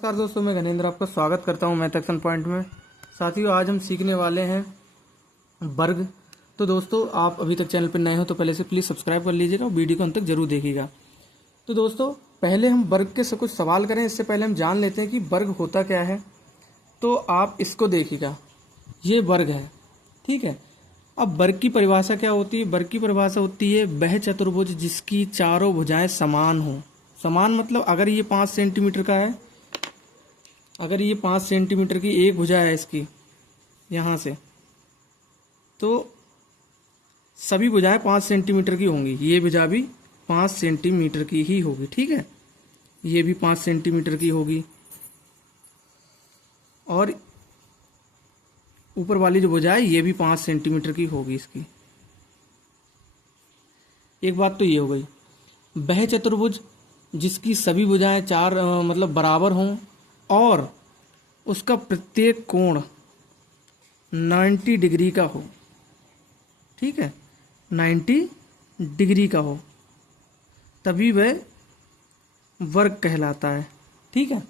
नमस्कार दोस्तों, मैं गणेंद्र आपका स्वागत करता हूं मैथ एक्शन पॉइंट में। साथियों, आज हम सीखने वाले हैं वर्ग। तो दोस्तों, आप अभी तक चैनल पर नए हो तो पहले से प्लीज़ सब्सक्राइब कर लीजिएगा और वीडियो को अंत तक जरूर देखिएगा। तो दोस्तों, पहले हम वर्ग के कुछ सवाल करें, इससे पहले हम जान लेते हैं कि वर्ग होता क्या है। तो आप इसको देखिएगा, ये वर्ग है, ठीक है। अब वर्ग की परिभाषा क्या होती है? वर्ग की परिभाषा होती है वह चतुर्भुज जिसकी चारों भुजाएं समान हो। समान मतलब अगर ये 5 सेंटीमीटर का है, अगर ये 5 सेंटीमीटर की एक भुजा है इसकी यहाँ से, तो सभी भुजाएं 5 सेंटीमीटर की होंगी। ये भुजा भी 5 सेंटीमीटर की ही होगी, ठीक है। ये भी 5 सेंटीमीटर की होगी और ऊपर वाली जो भुजा है ये भी 5 सेंटीमीटर की होगी इसकी। एक बात तो ये हो गई। वह चतुर्भुज जिसकी सभी भुजाएं चार मतलब बराबर हों और उसका प्रत्येक कोण 90 डिग्री का हो, ठीक है, 90 डिग्री का हो, तभी वह वर्ग कहलाता है, ठीक है।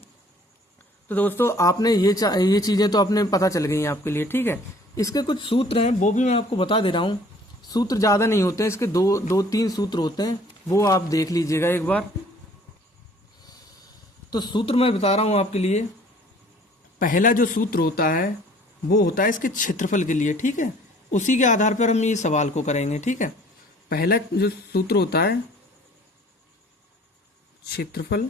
तो दोस्तों, आपने ये चीज़ें तो आपने पता चल गई हैं आपके लिए, ठीक है। इसके कुछ सूत्र हैं, वो भी मैं आपको बता दे रहा हूँ। सूत्र ज़्यादा नहीं होते हैं, इसके दो तीन सूत्र होते हैं, वो आप देख लीजिएगा एक बार। तो सूत्र मैं बता रहा हूँ आपके लिए। पहला जो सूत्र होता है वो होता है इसके क्षेत्रफल के लिए, ठीक है। उसी के आधार पर हम ये सवाल को करेंगे, ठीक है। पहला जो सूत्र होता है क्षेत्रफल,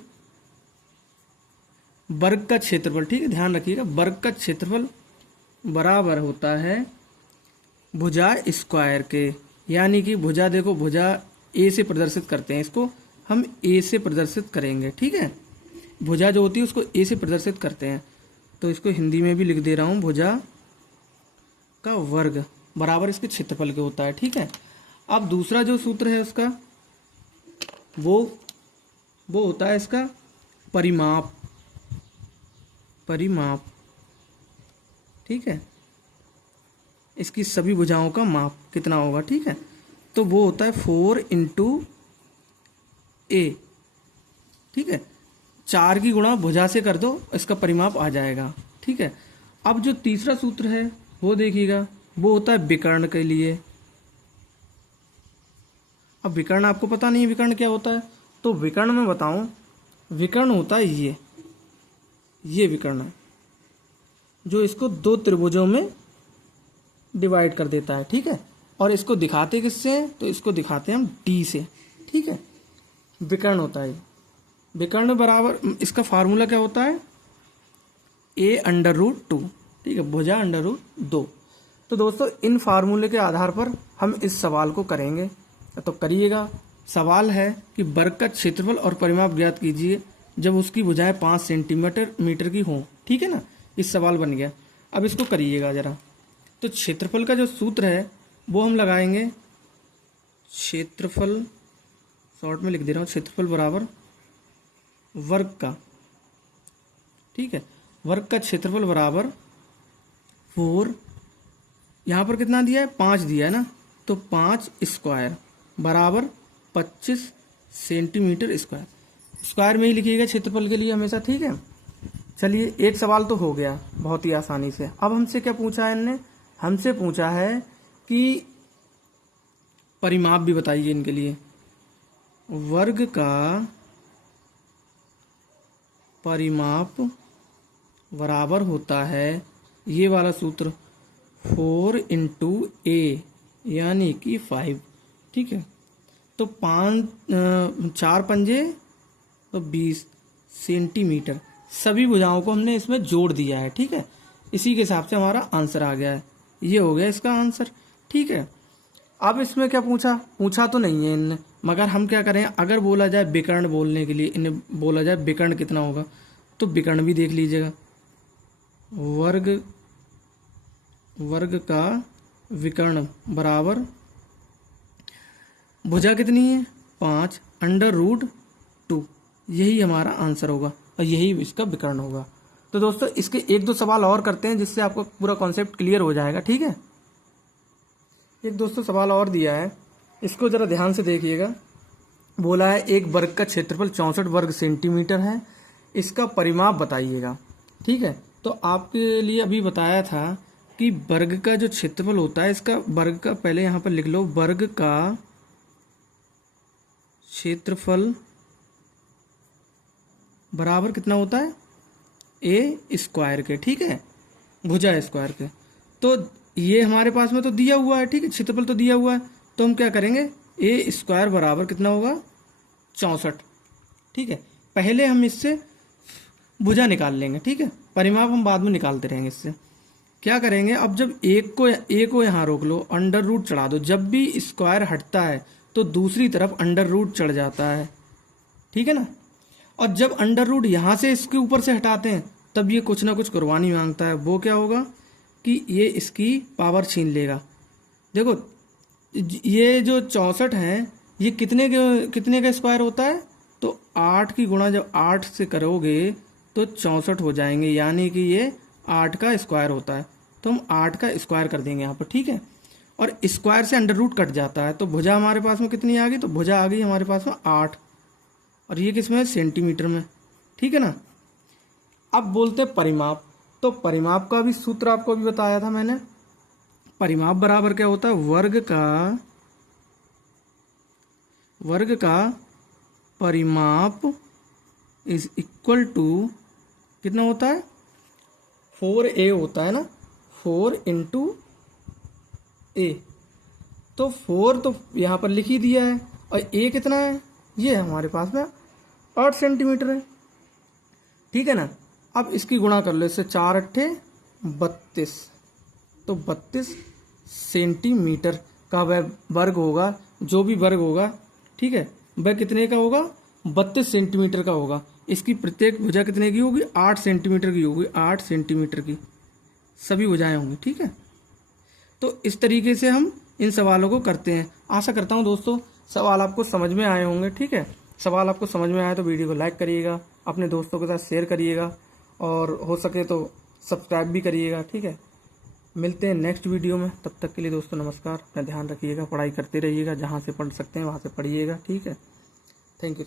वर्ग का क्षेत्रफल, ठीक है, ध्यान रखिएगा। वर्ग का क्षेत्रफल बराबर होता है भुजा स्क्वायर के। यानी कि भुजा, देखो भुजा ए से प्रदर्शित करते हैं, इसको हम ए से प्रदर्शित करेंगे, ठीक है। भुजा जो होती है उसको ए से प्रदर्शित करते हैं, तो इसको हिंदी में भी लिख दे रहा हूँ। भुजा का वर्ग बराबर इसके क्षेत्रफल के होता है, ठीक है। अब दूसरा जो सूत्र है उसका वो होता है इसका परिमाप, ठीक है। इसकी सभी भुजाओं का माप कितना होगा, ठीक है। तो वो होता है 4 × A, ठीक है। 4 की गुणा भुजा से कर दो, इसका परिमाप आ जाएगा, ठीक है। अब जो तीसरा सूत्र है वो देखिएगा, वो होता है विकर्ण के लिए। अब विकर्ण आपको पता नहीं विकर्ण क्या होता है, तो विकर्ण में बताऊं, विकर्ण होता है ये विकर्ण है, जो इसको दो त्रिभुजों में डिवाइड कर देता है, ठीक है। और इसको दिखाते किससे हैं? तो इसको दिखाते हैं हम डी से, ठीक है। विकर्ण होता है। विकर्ण बराबर इसका फार्मूला क्या होता है? a√2, ठीक है, भुजा √2। तो दोस्तों, इन फार्मूले के आधार पर हम इस सवाल को करेंगे, तो करिएगा। सवाल है कि वर्ग का क्षेत्रफल और परिमाप ज्ञात कीजिए जब उसकी भुजाएं 5 सेंटीमीटर की हों, ठीक है ना। इस सवाल बन गया। अब इसको करिएगा जरा। तो क्षेत्रफल का जो सूत्र है वो हम लगाएंगे। क्षेत्रफल शॉर्ट में लिख दे रहा हूँ, क्षेत्रफल बराबर वर्ग का, ठीक है, वर्ग का क्षेत्रफल बराबर 4, यहाँ पर कितना दिया है? 5 दिया है ना, तो 5 स्क्वायर बराबर 25 सेंटीमीटर स्क्वायर। स्क्वायर में ही लिखिएगा क्षेत्रफल के लिए हमेशा, ठीक है। चलिए, एक सवाल तो हो गया बहुत ही आसानी से। अब हमसे क्या पूछा है इनने? हमसे पूछा है कि परिमाप भी बताइए इनके लिए। वर्ग का परिमाप बराबर होता है ये वाला सूत्र 4 × A, यानी कि 5, ठीक है। तो 4 पंजे तो 20 सेंटीमीटर। सभी भुजाओं को हमने इसमें जोड़ दिया है, ठीक है। इसी के हिसाब से हमारा आंसर आ गया है। ये हो गया इसका आंसर, ठीक है। अब इसमें क्या पूछा तो नहीं है इनने, मगर हम क्या करें, अगर बोला जाए विकर्ण बोलने के लिए, इन्हें बोला जाए विकर्ण कितना होगा, तो विकर्ण भी देख लीजिएगा। वर्ग का विकर्ण बराबर भुजा कितनी है? 5 √2। यही हमारा आंसर होगा और यही इसका विकर्ण होगा। तो दोस्तों, इसके 1-2 सवाल और करते हैं जिससे आपको पूरा कॉन्सेप्ट क्लियर हो जाएगा, ठीक है। एक दोस्तों सवाल और दिया है, इसको जरा ध्यान से देखिएगा। बोला है एक वर्ग का क्षेत्रफल 64 वर्ग सेंटीमीटर है, इसका परिमाप बताइएगा। ठीक है, तो आपके लिए अभी बताया था कि वर्ग का जो क्षेत्रफल होता है, इसका वर्ग का पहले यहाँ पर लिख लो, वर्ग का क्षेत्रफल बराबर कितना होता है, ए स्क्वायर के। ठीक है, भुजा स्क्वायर के। तो ये हमारे पास में तो दिया हुआ है, ठीक है, क्षेत्रफल तो दिया हुआ है, तो हम क्या करेंगे, ए स्क्वायर बराबर कितना होगा, 64। ठीक है, पहले हम इससे भुजा निकाल लेंगे। ठीक है, परिमाप हम बाद में निकालते रहेंगे। इससे क्या करेंगे, अब जब ए को यहाँ रोक लो, अंडर रूट चढ़ा दो, जब भी स्क्वायर हटता है तो दूसरी तरफ अंडर रूट चढ़ जाता है। ठीक है ना, और जब अंडर रूट यहाँ से इसके ऊपर से हटाते हैं तब ये कुछ ना कुछ कुर्बानी मांगता है। वो क्या होगा कि ये इसकी पावर छीन लेगा। देखो ये जो 64 है ये कितने का स्क्वायर होता है, तो 8 की गुणा जब 8 से करोगे तो 64 हो जाएंगे, यानी कि ये 8 का स्क्वायर होता है। तो हम 8 का स्क्वायर कर देंगे यहाँ पर। ठीक है, और स्क्वायर से अंडर रूट कट जाता है, तो भुजा हमारे पास में कितनी आ गई, तो भुजा आ गई हमारे पास में 8, और ये किस में है, सेंटीमीटर में। ठीक है ना, अब बोलते हैं परिमाप। तो परिमाप का भी सूत्र आपको अभी बताया था मैंने। परिमाप बराबर क्या होता है, वर्ग का परिमाप इज इक्वल टू कितना होता है, 4a होता है ना, 4 इंटू ए। तो 4 तो यहाँ पर लिख ही दिया है, और a कितना है, ये है हमारे पास में 8 सेंटीमीटर है। ठीक है ना, अब इसकी गुणा कर लो, इससे 4 अट्ठे 32, तो 32 सेंटीमीटर का वह वर्ग होगा, जो भी वर्ग होगा। ठीक है, वह कितने का होगा, 32 सेंटीमीटर का होगा। इसकी प्रत्येक भुजा कितने की होगी, 8 सेंटीमीटर की होगी, 8 सेंटीमीटर की सभी भुजाएं होंगी। ठीक है, तो इस तरीके से हम इन सवालों को करते हैं। आशा करता हूँ दोस्तों सवाल आपको समझ में आए होंगे। ठीक है, सवाल आपको समझ में आए तो वीडियो को लाइक करिएगा, अपने दोस्तों के साथ शेयर करिएगा, और हो सके तो सब्सक्राइब भी करिएगा। ठीक है, मिलते हैं नेक्स्ट वीडियो में, तब तक के लिए दोस्तों नमस्कार। अपना ध्यान रखिएगा, पढ़ाई करते रहिएगा, जहाँ से पढ़ सकते हैं वहाँ से पढ़िएगा। ठीक है, थैंक यू।